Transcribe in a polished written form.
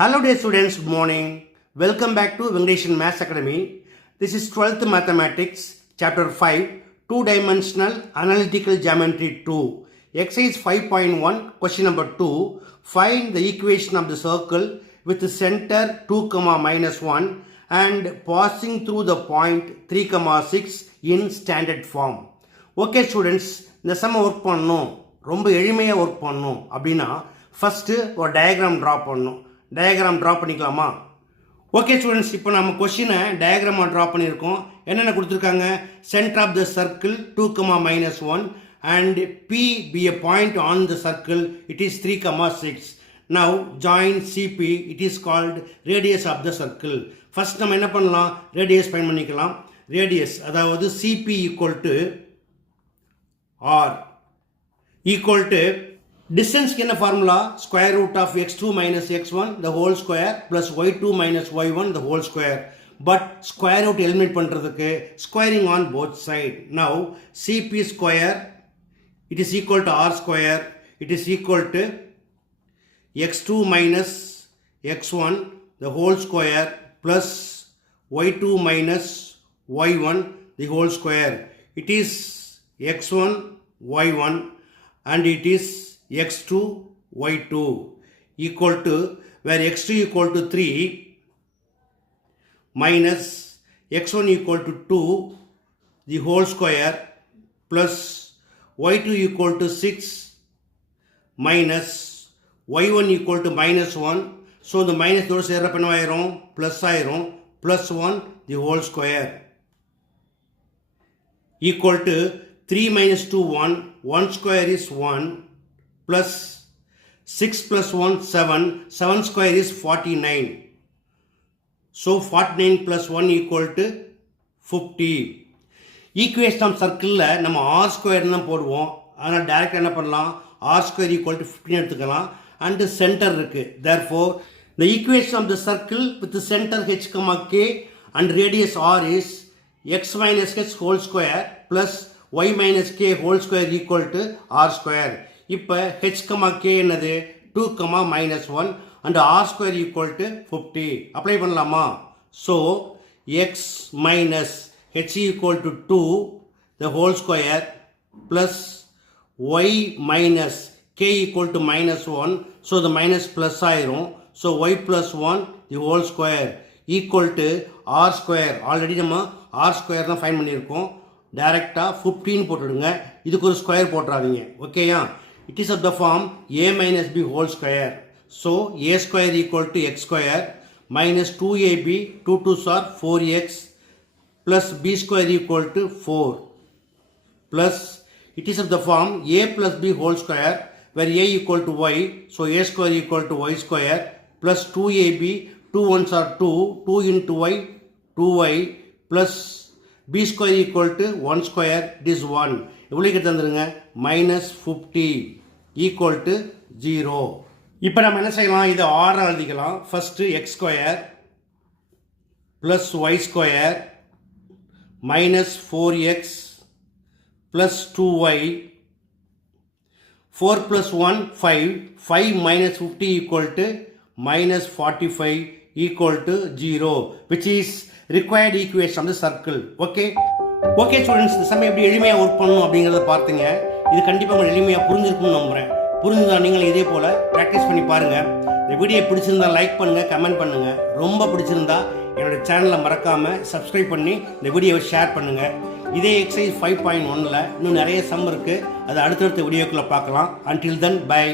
Hello dear students, good morning. Welcome back to Venkateshan Maths Academy. This is 12th Mathematics, Chapter 5, Two-Dimensional Analytical Geometry 2. Exercise 5.1, question number 2. Find the equation of the circle with the center 2, -1 and passing through the point 3, 6 in standard form. Okay students, இந்த சம்ம ஒர்க் பண்ணணும், ரொம்ப எளிமையாக ஒர்க் பண்ணணும் அப்படின்னா first ஒரு diagram draw பண்ணணும். Diagram draw பண்ணிக்கலாமா? ஓகே ஸ்டூடெண்ட்ஸ், இப்போ நம்ம கொஷினை டயக்ராமாக ட்ரா பண்ணியிருக்கோம். என்னென்ன கொடுத்துருக்காங்க? Centre of the circle 2, -1 and P be a point on the circle, it is 3, 6. Now join CP, it is called radius of the circle. First நம்ம என்ன பண்ணலாம்? ரேடியஸ் ஃபைண்ட் பண்ணிக்கலாம். ரேடியஸ் அதாவது CP equal to R equal to distance என்ன formula? Square root of x2 - x1 the whole square plus y2 - y1 the whole square. But square root eliminate பண்ணுறதுக்கு squaring on both side. Now CP square it is equal to R square, it is equal to x2 - x1 the whole square plus y2 - y1 the whole square. It is x1 y1 and it is x2 y2 equal to, where x2 equal to 3 minus x1 equal to 2 the whole square plus y2 equal to 6 minus y1 equal to -1. so the minus தோடு சேர்றப்ப என்ன ஆயிரும்? ப்ளஸ் ஆயிரும். plus 1 the whole square equal to 3 - 2 1, 1 square is 1 plus 6 plus 1 7, 7 square is 49. So 49 plus 1 equal to 50. Equation of சர்க்கிளில் நம்ம R square தான் போடுவோம். ஆனால் டைரெக்டாக என்ன பண்ணலாம்? ஆர் ஸ்கொயர் ஈக்குவல் டு 15 எடுத்துக்கலாம். அண்டு சென்டர் இருக்குது. Therefore the equation of the circle with the center h, k and radius r is x minus h whole square plus y minus k whole square equal to r square. இப்போ h, k என்னது? 2, -1 and r square equal to 50. அப்ளை பண்ணலாமா? So x minus h equal to 2 the whole square plus y minus k equal to -1. So the minus plus ஆயிரும். So y plus 1 the whole square equal to r square. Already நம்ம r square தான் ஃபைண்ட் பண்ணியிருக்கோம். டைரெக்டாக 15 போட்டுடுங்க. இதுக்கு ஒரு ஸ்கொயர் போட்டுறாதீங்க. ஓகேயா? It is of the form a minus b whole square. So a square equal to x square minus 2ab, 2 2s are 4x plus b square equal to 4 plus it is of the form a plus b whole square where a equal to y. So a square equal to y square plus 2ab, 2 1s are 2, 2 into y, 2y plus b square equal to 1 square, it is 1. எவ்வளோக்கு தந்துருங்க? -50 equal to 0. இப்போ நம்ம என்ன செய்யலாம்? இதை r எழுதிக்கலாம். First x square plus y square minus 4x plus 2y 4 + 1 5, 5 minus 50 equal to -45 equal to 0, which is required equation of the circle. Okay students, இந்த சமயம் எப்படி எளிமையாக ஒர்க் பண்ணணும் அப்படிங்கிறத பார்த்தீங்க. இது கண்டிப்பாக உங்களுக்கு எளிமையாக புரிஞ்சிருக்கும்னு நம்புகிறேன். புரிஞ்சுதான் நீங்கள் இதே போல் ப்ராக்டிஸ் பண்ணி பாருங்கள். இந்த வீடியோ பிடிச்சிருந்தா லைக் பண்ணுங்கள், கமெண்ட் பண்ணுங்கள். ரொம்ப பிடிச்சிருந்தா என்னோடய சேனலை மறக்காமல் சப்ஸ்கிரைப் பண்ணி இந்த வீடியோவை ஷேர் பண்ணுங்கள். இதே எக்ஸசைஸ் 5.1ல் இன்னும் நிறைய சம் இருக்குது. அதை அடுத்தடுத்த வீடியோக்குள்ளே பார்க்கலாம். Until then, bye.